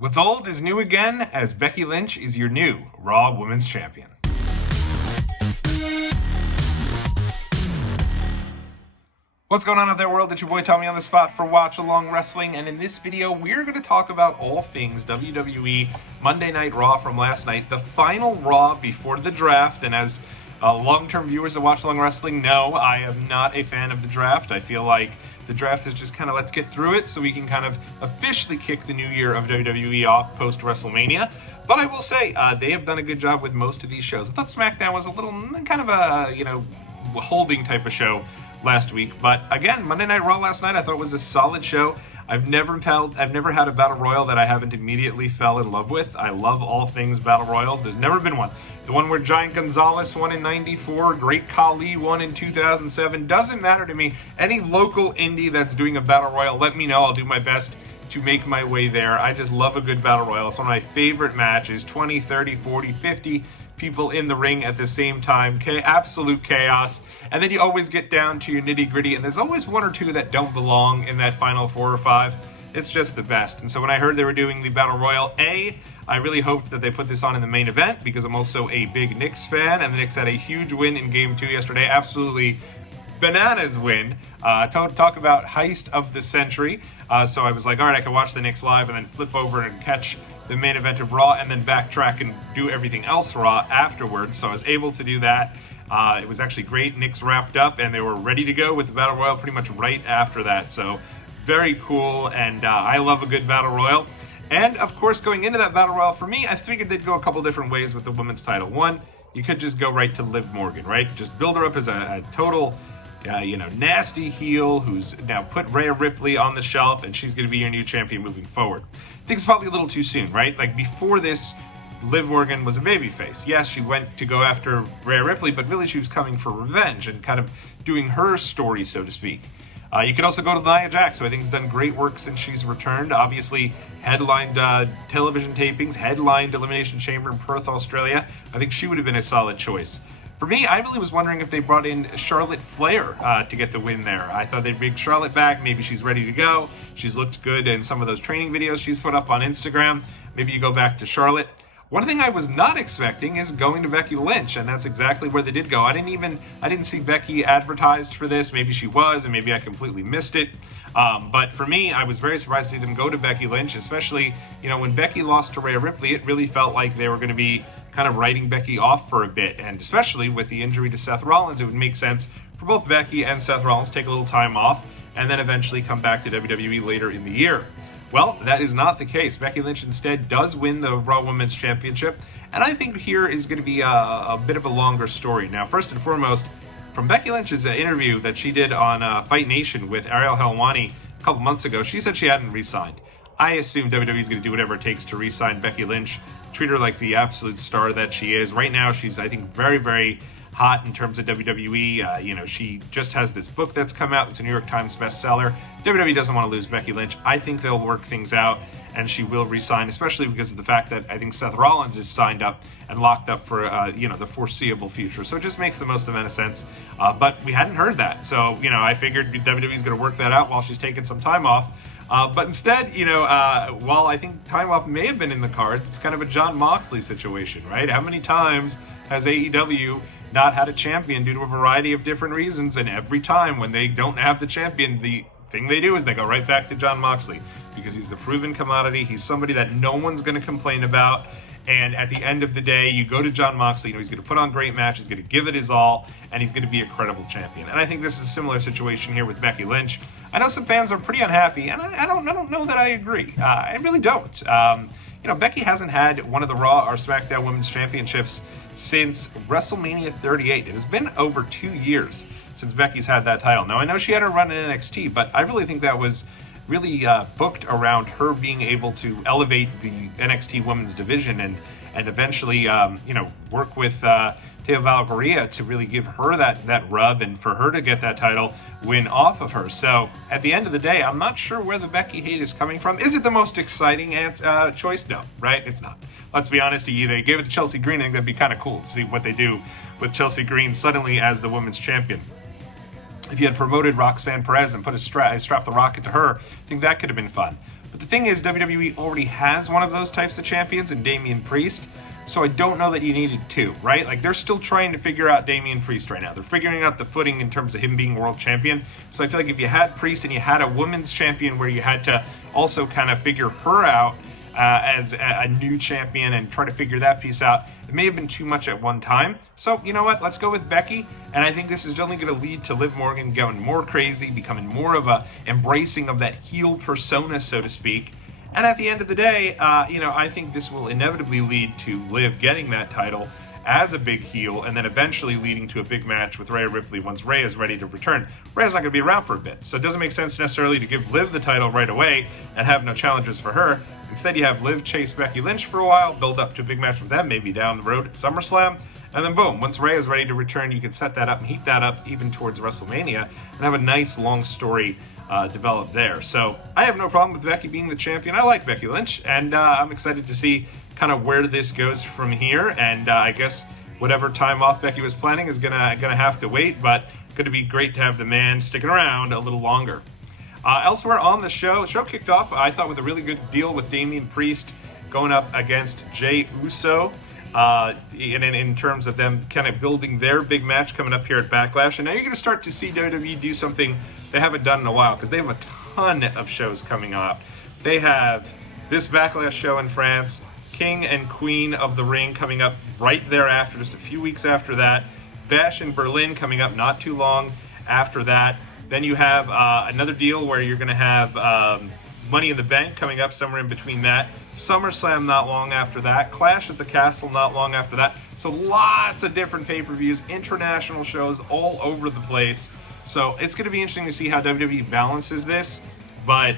What's old is new again, as Becky Lynch is your new Raw Women's Champion. What's going on out there, world? It's your boy Tommy on the spot for Watch Along Wrestling, and in this video, we're going to talk about all things WWE Monday Night Raw from last night, the final Raw before the draft. And as long-term viewers of Watch Along Wrestling know, I am not a fan of the draft. I feel like the draft is just kind of let's get through it so we can kind of officially kick the new year of WWE off post-WrestleMania. But I will say, they have done a good job with most of these shows. I thought SmackDown was a little kind of a, holding type of show last week. But again, Monday Night Raw last night I thought was a solid show. I've never had a battle royal that I haven't immediately fell in love with. I love all things battle royals. There's never been one. The one where Giant Gonzalez won in '94, Great Khali won in 2007. Doesn't matter to me. Any local indie that's doing a battle royal, let me know. I'll do my best to make my way there. I just love a good battle royal. It's one of my favorite matches. 20, 30, 40, 50 people in the ring at the same time. Absolute chaos. And then you always get down to your nitty gritty, and there's always one or two that don't belong in that final 4 or 5. It's just the best. And so when I heard they were doing the Battle Royal, I really hoped that they put this on in the main event, because I'm also a big Knicks fan, and the Knicks had a huge win in Game 2 yesterday. Absolutely bananas win. Talk about heist of the century. So I was like, all right, I can watch the Knicks live and then flip over and catch the main event of Raw and then backtrack and do everything else Raw afterwards. So I was able to do that. It was actually great. Knicks wrapped up and they were ready to go with the Battle Royal pretty much right after that. So very cool, and I love a good Battle Royal. And of course, going into that Battle Royal, for me, I figured they'd go a couple different ways with the women's title. One, you could just go right to Liv Morgan, right? Just build her up as a total nasty heel who's now put Rhea Ripley on the shelf, and she's going to be your new champion moving forward. I think it's probably a little too soon, right? Like, before this, Liv Morgan was a babyface. Yes, she went to go after Rhea Ripley, but really she was coming for revenge and kind of doing her story, so to speak. You could also go to Nia Jax, who I think has done great work since she's returned. Obviously, headlined television tapings, headlined Elimination Chamber in Perth, Australia. I think she would have been a solid choice. For me, I really was wondering if they brought in Charlotte Flair to get the win there. I thought they'd bring Charlotte back. Maybe she's ready to go. She's looked good in some of those training videos she's put up on Instagram. Maybe you go back to Charlotte. One thing I was not expecting is going to Becky Lynch, and that's exactly where they did go. I didn't see Becky advertised for this. Maybe she was, and maybe I completely missed it. But for me, I was very surprised to see them go to Becky Lynch, especially, when Becky lost to Rhea Ripley, it really felt like they were going to be kind of writing Becky off for a bit. And especially with the injury to Seth Rollins, it would make sense for both Becky and Seth Rollins to take a little time off and then eventually come back to WWE later in the year. Well, that is not the case. Becky Lynch instead does win the Raw Women's Championship, and I think here is going to be a bit of a longer story. Now, first and foremost, from Becky Lynch's interview that she did on Fight Nation with Ariel Helwani a couple months ago, she said she hadn't re-signed. I assume WWE is going to do whatever it takes to re-sign Becky Lynch, treat her like the absolute star that she is. Right now, she's, I think, very, very hot in terms of WWE. She just has this book that's come out. It's a New York Times bestseller. WWE doesn't want to lose Becky Lynch. I think they'll work things out, and she will resign, especially because of the fact that I think Seth Rollins is signed up and locked up for the foreseeable future. So it just makes the most amount of sense. But we hadn't heard that, so I figured WWE is going to work that out while she's taking some time off. But instead, while I think time off may have been in the cards, it's kind of a Jon Moxley situation, right? How many times has AEW not had a champion due to a variety of different reasons? And every time when they don't have the champion, the thing they do is they go right back to Jon Moxley, because he's the proven commodity. He's somebody that no one's going to complain about. And at the end of the day, you go to Jon Moxley, he's going to put on great matches, he's going to give it his all, and he's going to be a credible champion. And I think this is a similar situation here with Becky Lynch. I know some fans are pretty unhappy, and I don't know that I agree. I really don't. Becky hasn't had one of the Raw or SmackDown Women's Championships since WrestleMania 38. It has been over 2 years since Becky's had that title. Now, I know she had her run in NXT, but I really think that was really booked around her being able to elevate the NXT women's division and eventually, work with Teo Valkyria to really give her that rub and for her to get that title win off of her. So at the end of the day, I'm not sure where the Becky hate is coming from. Is it the most exciting choice? No, right? It's not. Let's be honest, they gave it to Chelsea Green. I think that'd be kind of cool to see what they do with Chelsea Green suddenly as the women's champion. If you had promoted Roxanne Perez and put a strap the rocket to her, I think that could have been fun. But the thing is, WWE already has one of those types of champions in Damien Priest, so I don't know that you needed two, right? Like, they're still trying to figure out Damien Priest right now. They're figuring out the footing in terms of him being world champion. So I feel like if you had Priest and you had a women's champion where you had to also kind of figure her out as a new champion and try to figure that piece out, it may have been too much at one time. So, you know what? Let's go with Becky. And I think this is only going to lead to Liv Morgan going more crazy, becoming more of a embracing of that heel persona, so to speak. And at the end of the day, you know, I think this will inevitably lead to Liv getting that title as a big heel, and then eventually leading to a big match with Rhea Ripley once Rhea is ready to return. Rhea's not going to be around for a bit, so it doesn't make sense necessarily to give Liv the title right away and have no challenges for her. Instead, you have Liv chase Becky Lynch for a while, build up to a big match with them, maybe down the road at SummerSlam, and then boom, once Rhea is ready to return, you can set that up and heat that up even towards WrestleMania and have a nice long story develop there. So I have no problem with Becky being the champion. I like Becky Lynch, and I'm excited to see kind of where this goes from here. And I guess whatever time off Becky was planning is gonna have to wait, but gonna be great to have the man sticking around a little longer. Elsewhere on the show kicked off, I thought, with a really good deal with Damien Priest going up against Jey Uso. In terms of them kind of building their big match coming up here at Backlash. And now you're going to start to see WWE do something they haven't done in a while, because they have a ton of shows coming up. They have this Backlash show in France, King and Queen of the Ring coming up right thereafter, just a few weeks after that, Bash in Berlin coming up not too long after that. Then you have another deal where you're going to have Money in the Bank coming up somewhere in between that, SummerSlam not long after that, Clash at the Castle not long after that. So lots of different pay-per-views, international shows all over the place. So it's going to be interesting to see how WWE balances this. But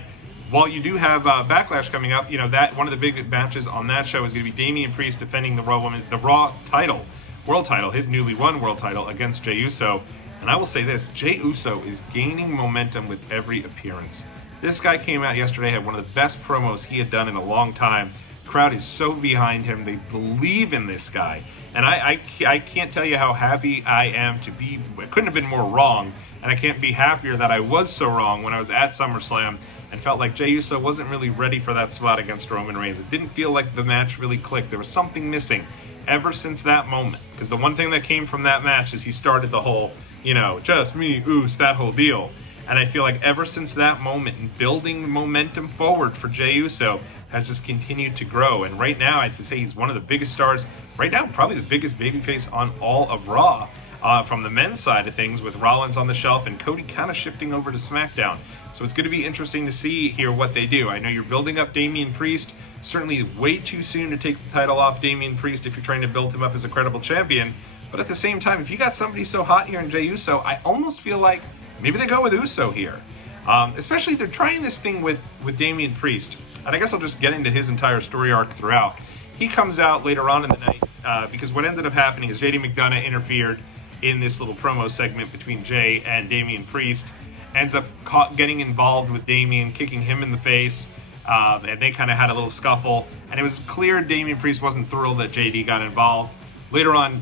while you do have Backlash coming up, you know, that one of the big matches on that show is going to be Damien Priest defending the Raw title, world title, his newly won world title against Jey Uso. And I will say this, Jey Uso is gaining momentum with every appearance. This guy came out yesterday, had one of the best promos he had done in a long time. Crowd is so behind him. They believe in this guy. And I can't tell you how happy I am to be. I couldn't have been more wrong. And I can't be happier that I was so wrong when I was at SummerSlam and felt like Jey Uso wasn't really ready for that spot against Roman Reigns. It didn't feel like the match really clicked. There was something missing ever since that moment. Because the one thing that came from that match is he started the whole, you know, just me, oos, that whole deal. And I feel like ever since that moment, and building momentum forward for Jey Uso has just continued to grow. And right now, I have to say he's one of the biggest stars. Right now, probably the biggest babyface on all of Raw. From the men's side of things, with Rollins on the shelf and Cody kind of shifting over to SmackDown. So it's going to be interesting to see here what they do. I know you're building up Damien Priest. Certainly way too soon to take the title off Damien Priest if you're trying to build him up as a credible champion. But at the same time, if you got somebody so hot here in Jey Uso, I almost feel like maybe they go with Uso here. Especially if they're trying this thing with Damien Priest. And I guess I'll just get into his entire story arc throughout. He comes out later on in the night because what ended up happening is JD McDonough interfered in this little promo segment between Jey and Damien Priest. Ends up getting involved with Damien, kicking him in the face. And they kind of had a little scuffle. And it was clear Damien Priest wasn't thrilled that JD got involved. Later on,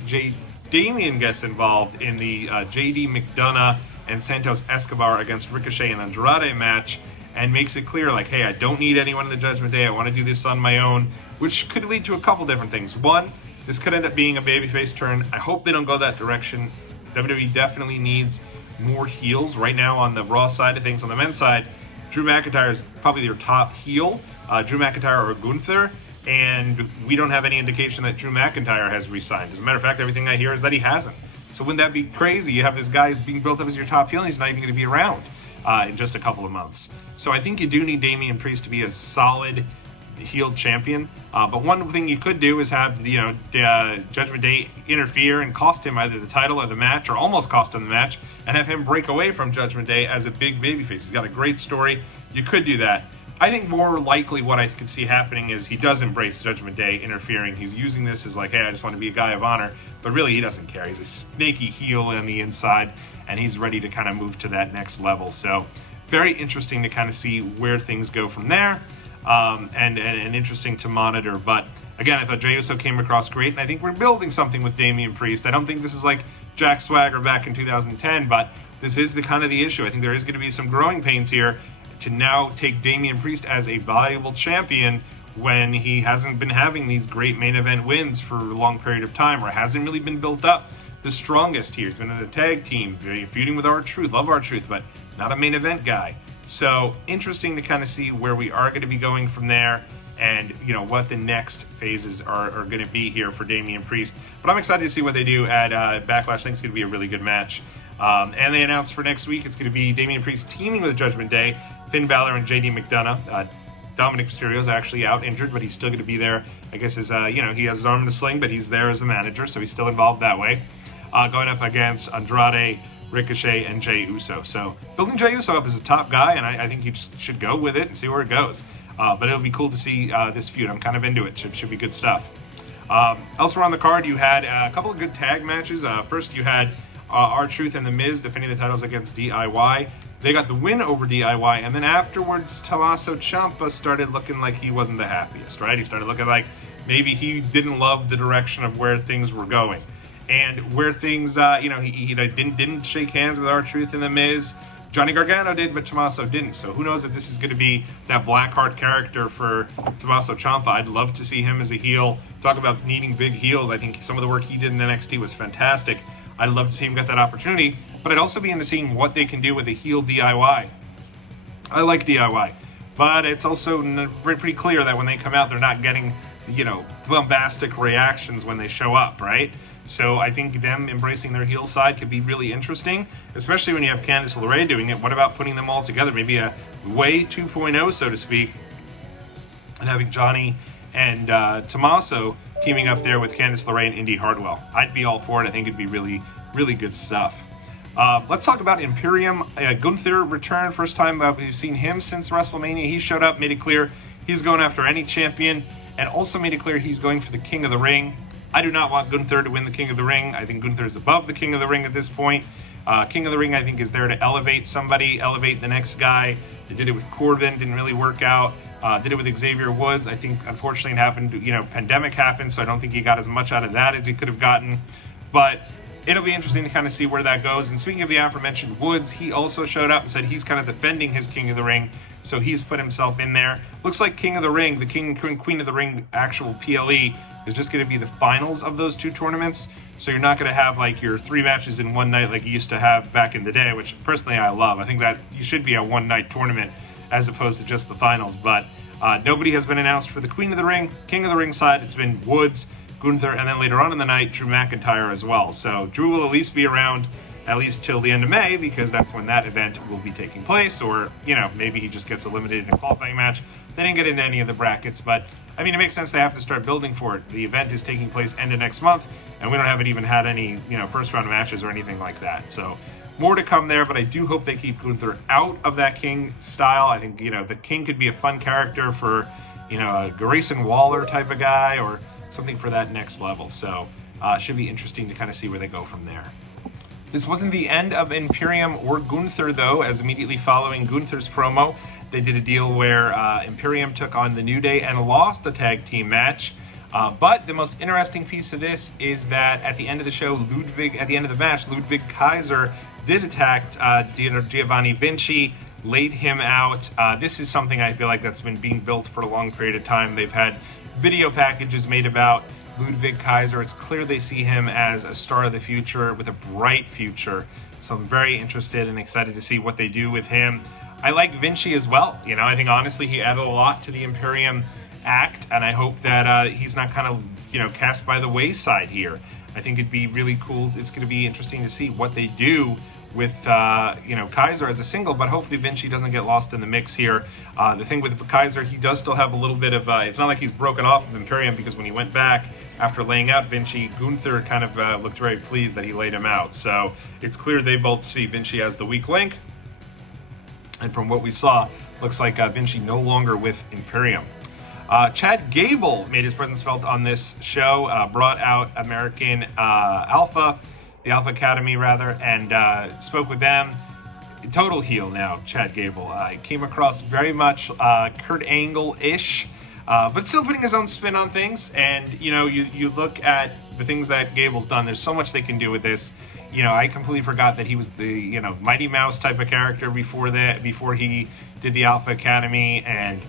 Damien gets involved in the JD McDonough and Santos Escobar against Ricochet and Andrade match, and makes it clear, like, hey, I don't need anyone in the Judgment Day. I want to do this on my own, which could lead to a couple different things. One, this could end up being a babyface turn. I hope they don't go that direction. WWE definitely needs more heels right now on the Raw side of things. On the men's side, Drew McIntyre is probably their top heel. Drew McIntyre or Gunther. And we don't have any indication that Drew McIntyre has re-signed. As a matter of fact, everything I hear is that he hasn't. So wouldn't that be crazy? You have this guy being built up as your top heel, and he's not even going to be around in just a couple of months. So I think you do need Damien Priest to be a solid heel champion. But one thing you could do is have, you know, Judgment Day interfere and cost him either the title or the match, or almost cost him the match, and have him break away from Judgment Day as a big babyface. He's got a great story. You could do that. I think more likely what I could see happening is he does embrace Judgment Day interfering. He's using this as like, hey, I just want to be a guy of honor. But really, he doesn't care. He's a snaky heel on the inside, and he's ready to kind of move to that next level. So very interesting to kind of see where things go from there, and interesting to monitor. But again, I thought Jey Uso came across great, and I think we're building something with Damien Priest. I don't think this is like Jack Swagger back in 2010, but this is the kind of the issue. I think there is going to be some growing pains here. to now take Damien Priest as a valuable champion when he hasn't been having these great main event wins for a long period of time, or hasn't really been built up the strongest here. He's been in a tag team, feuding with R Truth, love R Truth, but not a main event guy. So interesting to kind of see where we are going to be going from there, and what the next phases are going to be here for Damien Priest. But I'm excited to see what they do at Backlash. I think it's going to be a really good match. And they announced for next week it's going to be Damien Priest teaming with Judgment Day, Finn Balor and JD McDonough. Dominic Mysterio is actually out injured, but he's still going to be there. I guess he has his arm in a sling, but he's there as a manager, so he's still involved that way. Going up against Andrade, Ricochet, and Jey Uso. So building Jey Uso up as a top guy, and I think he just should go with it and see where it goes. But it'll be cool to see this feud. I'm kind of into it. Should be good stuff. Elsewhere on the card, you had a couple of good tag matches. First, you had R Truth and The Miz defending the titles against DIY. They got the win over DIY, and then afterwards, Tommaso Ciampa started looking like he wasn't the happiest, right? He started looking like maybe he didn't love the direction of where things were going. And where things, he didn't shake hands with R Truth and The Miz. Johnny Gargano did, but Tommaso didn't. So who knows if this is going to be that Blackheart character for Tommaso Ciampa. I'd love to see him as a heel. Talk about needing big heels. I think some of the work he did in NXT was fantastic. I'd love to see him get that opportunity, but I'd also be into seeing what they can do with a heel DIY. I like DIY, but it's also pretty clear that when they come out, they're not getting, bombastic reactions when they show up, right? So I think them embracing their heel side could be really interesting, especially when you have Candice LeRae doing it. What about putting them all together? Maybe a Way 2.0, so to speak, and having Johnny and Tommaso teaming up there with Candice LeRae and Indy Hartwell. I'd be all for it. I think it'd be really, really good stuff. Let's talk about Imperium. Gunther returned. First time we've seen him since WrestleMania. He showed up, made it clear he's going after any champion, and also made it clear he's going for the King of the Ring. I do not want Gunther to win the King of the Ring. I think Gunther is above the King of the Ring at this point. King of the Ring, I think, is there to elevate somebody, elevate the next guy. They did it with Corbin, didn't really work out. Did it with Xavier Woods. I think, unfortunately, it happened, pandemic happened, so I don't think he got as much out of that as he could have gotten. But it'll be interesting to kind of see where that goes. And speaking of the aforementioned Woods, he also showed up and said he's kind of defending his King of the Ring, so he's put himself in there. Looks like King of the Ring, the King and Queen of the Ring actual PLE, is just going to be the finals of those two tournaments. So you're not going to have like your 3 matches in one night like you used to have back in the day, which personally I love. I think that you should be a one-night tournament as opposed to just the finals. But nobody has been announced for the Queen of the Ring. King of the Ring side, it's been Woods, Gunther, and then later on in the night, Drew McIntyre as well. So Drew will at least be around at least till the end of May, because that's when that event will be taking place, or, maybe he just gets eliminated in a qualifying match. They didn't get into any of the brackets, but, I mean, it makes sense they have to start building for it. The event is taking place end of next month, and we haven't even had any, first round matches or anything like that. So more to come there, but I do hope they keep Gunther out of that King style. I think, the King could be a fun character for, a Grayson Waller type of guy, or something for that next level. So should be interesting to kind of see where they go from there. This wasn't the end of Imperium or Gunther, though, as immediately following Gunther's promo, they did a deal where Imperium took on the New Day and lost a tag team match. But the most interesting piece of this is that at the end of the show, at the end of the match, Ludwig Kaiser did attack Giovanni Vinci, laid him out. This is something I feel like that's been being built for a long period of time. They've had video packages made about Ludwig Kaiser. It's clear they see him as a star of the future with a bright future. So I'm very interested and excited to see what they do with him. I like Vinci as well. I think honestly he added a lot to the Imperium act, and I hope that he's not kind of, cast by the wayside here. I think it'd be really cool. It's going to be interesting to see what they do with Kaiser as a single, but hopefully Vinci doesn't get lost in the mix here. The thing with Kaiser, he does still have a little bit of, it's not like he's broken off of Imperium, because when he went back after laying out Vinci, Gunther kind of looked very pleased that he laid him out. So it's clear they both see Vinci as the weak link. And from what we saw, looks like Vinci no longer with Imperium. Chad Gable made his presence felt on this show, brought out American Alpha, the Alpha Academy rather, and spoke with them. Total heel now, Chad Gable. Came across very much Kurt Angle-ish, but still putting his own spin on things. And you look at the things that Gable's done. There's so much they can do with this. You know, I completely forgot that he was the, you know, Mighty Mouse type of character before that, before he did the Alpha Academy, and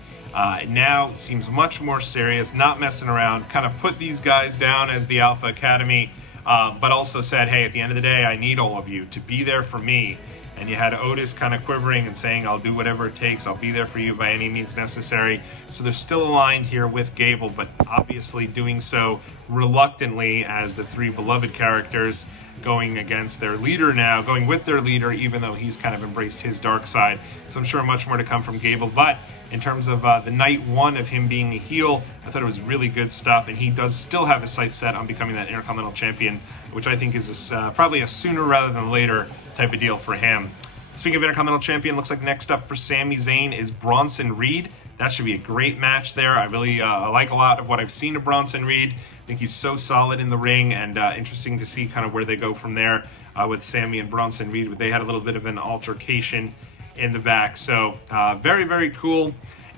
now seems much more serious, not messing around, kind of put these guys down as the Alpha Academy, but also said, hey, at the end of the day, I need all of you to be there for me. And you had Otis kind of quivering and saying, I'll do whatever it takes, I'll be there for you by any means necessary. So they're still aligned here with Gable, but obviously doing so reluctantly as the three beloved characters going against their leader now, going with their leader, even though he's kind of embraced his dark side. So I'm sure much more to come from Gable. But in terms of the night one of him being a heel, I thought it was really good stuff, and he does still have his sights set on becoming that Intercontinental Champion, which I think is probably a sooner rather than later type of deal for him. Speaking of Intercontinental Champion, looks like next up for Sami Zayn is Bronson Reed. That should be a great match there. I really like a lot of what I've seen of Bronson Reed. I think he's so solid in the ring, and interesting to see kind of where they go from there with Sami and Bronson Reed. They had a little bit of an altercation in the back, so very, very cool.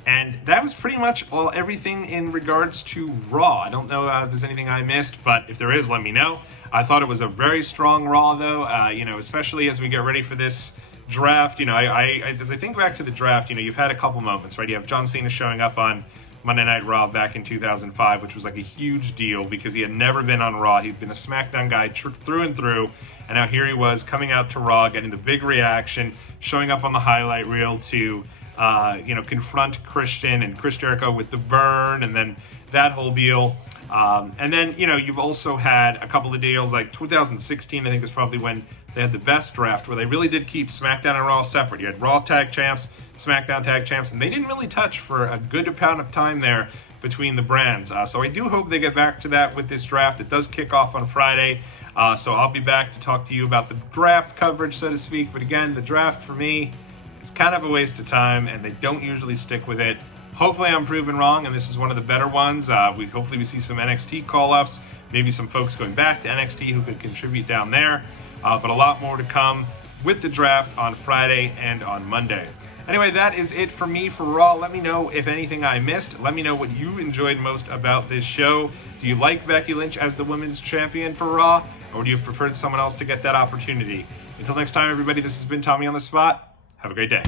And that was pretty much everything in regards to Raw. I don't know if there's anything I missed, but if there is, let me know. I thought it was a very strong Raw, though, you know, especially as we get ready for this draft. You know, as I think back to the draft, you know, you've had a couple moments, right? You have John Cena showing up on Monday Night Raw back in 2005, which was like a huge deal because he had never been on Raw. He'd been a SmackDown guy through and through, and now here he was coming out to Raw, getting the big reaction, showing up on the highlight reel to, you know, confront Christian and Chris Jericho with the burn, and then that whole deal. And then, you know, you've also had a couple of deals, like 2016, I think is probably when they had the best draft, where they really did keep SmackDown and Raw separate. You had Raw Tag Champs, SmackDown Tag Champs, and they didn't really touch for a good amount of time there between the brands. So I do hope they get back to that with this draft. It does kick off on Friday, so I'll be back to talk to you about the draft coverage, so to speak. But again, the draft for me is kind of a waste of time, and they don't usually stick with it. Hopefully I'm proven wrong, and this is one of the better ones. Hopefully we see some NXT call-ups, maybe some folks going back to NXT who could contribute down there. But a lot more to come with the draft on Friday and on Monday. Anyway, that is it for me for Raw. Let me know if anything I missed. Let me know what you enjoyed most about this show. Do you like Becky Lynch as the women's champion for Raw, or do you prefer someone else to get that opportunity? Until next time, everybody, this has been Tommy on the Spot. Have a great day.